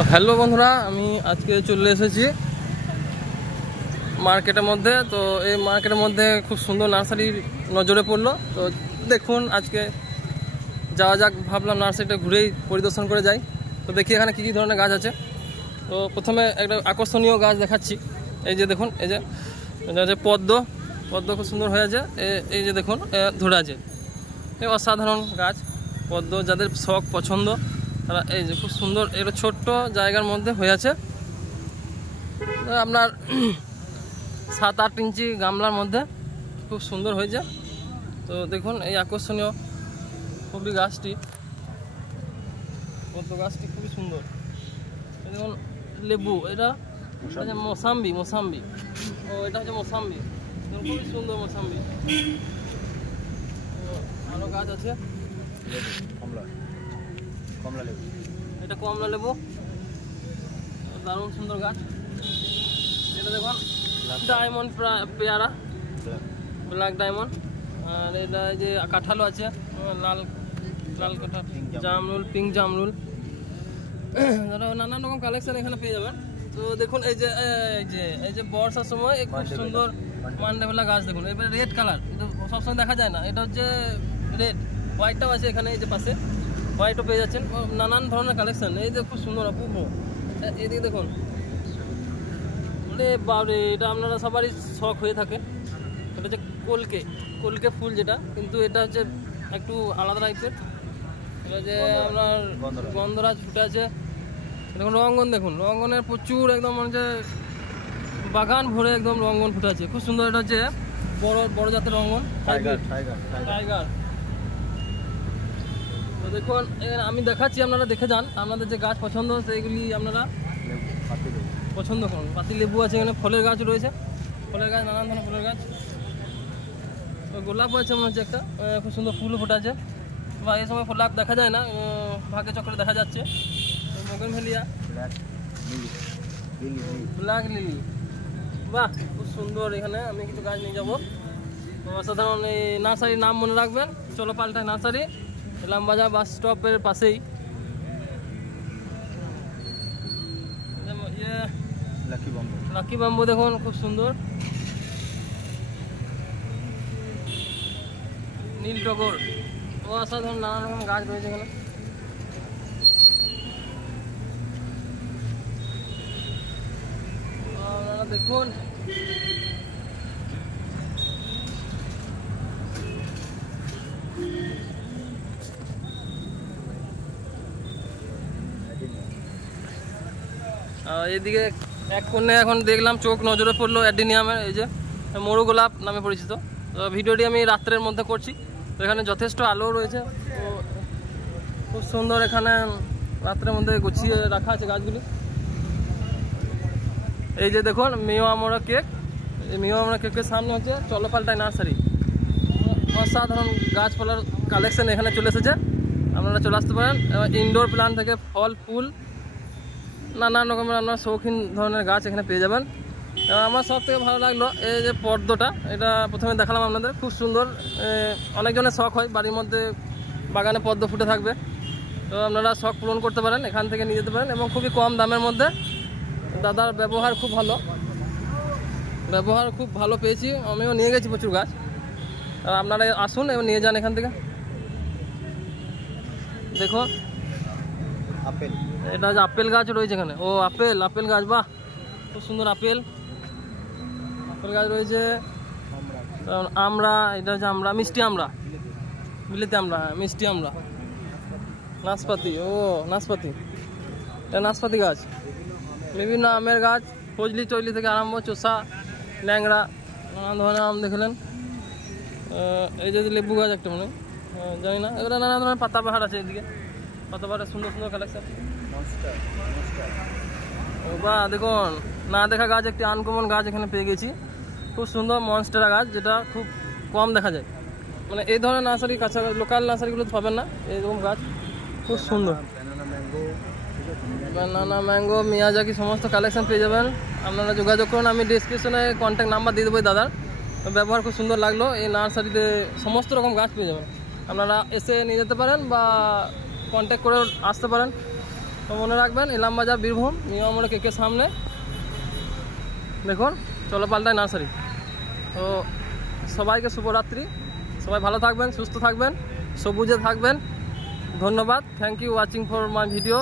তো হ্যালো বন্ধুরা, আমি আজকে চলে এসেছি মার্কেটের মধ্যে। তো এই মার্কেটের মধ্যে খুব সুন্দর নার্সারি নজরে পড়লো। তো দেখুন, আজকে যাওয়া যাক, ভাবলাম নার্সারিটা ঘুরেই পরিদর্শন করে যাই। তো দেখি এখানে কী কী ধরনের গাছ আছে। তো প্রথমে একটা আকর্ষণীয় গাছ দেখাচ্ছি। এই যে দেখুন, এই যে পদ্ম খুব সুন্দর হয়ে আছে। এই যে দেখুন ধরে আছে, এই অসাধারণ গাছ পদ্ম। যাদের শখ পছন্দ তারা এই যে খুব সুন্দর একটা ছোট্ট জায়গার মধ্যে হয়ে আছে, আপনার 7-8 ইঞ্চি গামলার মধ্যে খুব সুন্দর হয়েছে। তো দেখুন এই আকর্ষণীয় খুবই গাছটি, পদ্ম গাছটি খুবই সুন্দর। দেখুন লেবু, এটা মোসাম্বি ও এটা হচ্ছে মোসাম্বি, খুবই সুন্দর মোসাম্বি। আরও গাছ আছে, কমলা লেবু, এটা কমলা লেবু, দারুণ সুন্দর গাছ। এটা দেখুন ডায়মন্ড পেয়ারা, ব্ল্যাক ডায়মন্ড। আর এটা যে কাঁঠালও আছে, লাল কাঁঠাল, জামরুল, পিঙ্ক জামরুল, নানান রকম কালেকশন এখানে পেয়ে যাবেন। তো দেখুন এই যে বর্ষার সময় খুব সুন্দর মান্ডেবেলা গাছ দেখুন। এবারে রেড কালার, এটা সবসময় দেখা যায় না, এটা হচ্ছে রেড। হোয়াইটটাও আছে এখানে, এই যে পাশে হোয়াইটও পেয়ে যাচ্ছেন। নানান ধরনের কালেকশন, এই যে খুব সুন্দর অপূর্ব। এদিকে দেখুন, বাবরে, এটা আপনারা সবারই শখ হয়ে থাকে। এটা হচ্ছে কলকে ফুল যেটা, কিন্তু এটা হচ্ছে একটু আলাদা টাইপের। এটা যে আপনার গন্ধরাজ ফুটে আছে। দেখুন রঙ্গন, দেখুন রঙ্গনের প্রচুর একদম মানে বাগান ভরে একদম রঙ্গন ফুটে আছে, খুব সুন্দর। এটা হচ্ছে বড় জাতের রঙ্গন, টাইগার। তো দেখুন আমি দেখাচ্ছি, আপনারা দেখে যান। আপনাদের যে গাছ পছন্দ সেইগুলি আপনারা পছন্দ করুন। পাতি লেবু আছে এখানে, ফলের গাছ রয়েছে, ফলের গাছ, নানান ধরনের ফলের গাছ। গোলাপও আছে মনে হচ্ছে একটা, খুব সুন্দর ফুলও ফোটা আছে। বা এই সময় গোলাপ দেখা যায় না, ভাগ্য চক্রে দেখা যাচ্ছে। বোগেনভেলিয়া, ব্ল্যাক লিলি, বাহ খুব সুন্দর। এখানে আমি কিছু গাছ নিয়ে যাবো। অসাধারণ। এই নার্সারির নাম মনে রাখবেন, চলো পাল্টাই নার্সারি, ইলামবাজার বাস স্টপের পাশেই। লাকি বাম্বু দেখুন খুব সুন্দর। নীল টগর, অসাধারণ নানান রকম গাছ রয়েছে এখানে। আপনারা দেখুন এদিকে এক কোণে এখন দেখলাম চোখ নজরে পড়লো অ্যাডিনিয়ামের, এই যে মরু গোলাপ নামে পরিচিত। তো ভিডিওটি আমি রাত্রের মধ্যে করছি, তো এখানে যথেষ্ট আলো রয়েছে। তো খুব সুন্দর এখানে রাত্রের মধ্যে গুছিয়ে রাখা আছে গাছগুলি। এই যে দেখুন মিও আমরা কেক, এই মিও আমরা কেকের সামনে হচ্ছে চলো পাল্টাই নার্সারি। অসাধারণ গাছপালার কালেকশন এখানে চলে এসেছে, আপনারা চলে আসতে পারেন। ইনডোর প্ল্যান্ট থেকে ফল ফুল নানান রকমের আপনার শৌখিন ধরনের গাছ এখানে পেয়ে যাবেন। আমার সব থেকে ভালো লাগলো এই যে পদ্মটা, এটা প্রথমে দেখালাম আপনাদের, খুব সুন্দর। অনেকজনের শখ হয় বাড়ির মধ্যে বাগানে পদ্ম ফুটে থাকবে, তো আপনারা শখ পূরণ করতে পারেন, এখান থেকে নিয়ে যেতে পারেন। এবং খুবই কম দামের মধ্যে, দাদার ব্যবহার খুব ভালো পেয়েছি। আমিও নিয়ে গেছি প্রচুর গাছ, আপনারা আসুন এবং নিয়ে যান এখান থেকে। দেখো আপেল, এটা যে আপেল গাছ রয়েছে এখানে। ও আপেল গাছ, বাহ খুব সুন্দর আপেল গাছ রয়েছে। আমরা, এটা হচ্ছে আমরা, মিষ্টি আমরা, বিলেতি আমরা, মিষ্টি আমরা। নাশপাতি, নাশপাতি, এটা নাশপাতি গাছ। বিভিন্ন আমের গাছ, ফজলি চৈলি থেকে আরম্ভ, চোষা, ল্যাংড়া, নানান ধরনের আম দেখলেন। এই যে লেবু গাছ একটা মনে জানি না, এগুলো নানা ধরনের পাতাবাহার আছে। এদিকে পাতাবাহারের সুন্দর সুন্দর কালেকশন। বা দেখুন না দেখা গাছ, একটি আনকমন গাছ এখানে পেয়ে গেছি, খুব সুন্দর মনস্টেরা গাছ, যেটা খুব কম দেখা যায়। মানে এই ধরনের নার্সারি কাছে লোকাল নার্সারিগুলোতে পাবেন না এইরকম গাছ, খুব সুন্দর। ব্যানানা, ম্যাঙ্গো, মিয়াজাকি সমস্ত কালেকশন পেয়ে যাবেন। আপনারা যোগাযোগ করুন, আমি ডিসক্রিপশনে কন্ট্যাক্ট নাম্বার দিয়ে দেবো দাদার। ব্যবহার খুব সুন্দর লাগলো। এই নার্সারিতে সমস্ত রকম গাছ পেয়ে যাবেন, আপনারা এসে নিয়ে যেতে পারেন বা কন্ট্যাক্ট করে আসতে পারেন। তো মনে রাখবেন ইলামবাজার বীরভূম নিউ আমরা কেকের সামনে দেখুন চলো পাল্টাই নার্সারি। তো সবাইকে শুভরাত্রি, সবাই ভালো থাকবেন, সুস্থ থাকবেন, সবুজে থাকবেন। ধন্যবাদ, thank you watching for my video.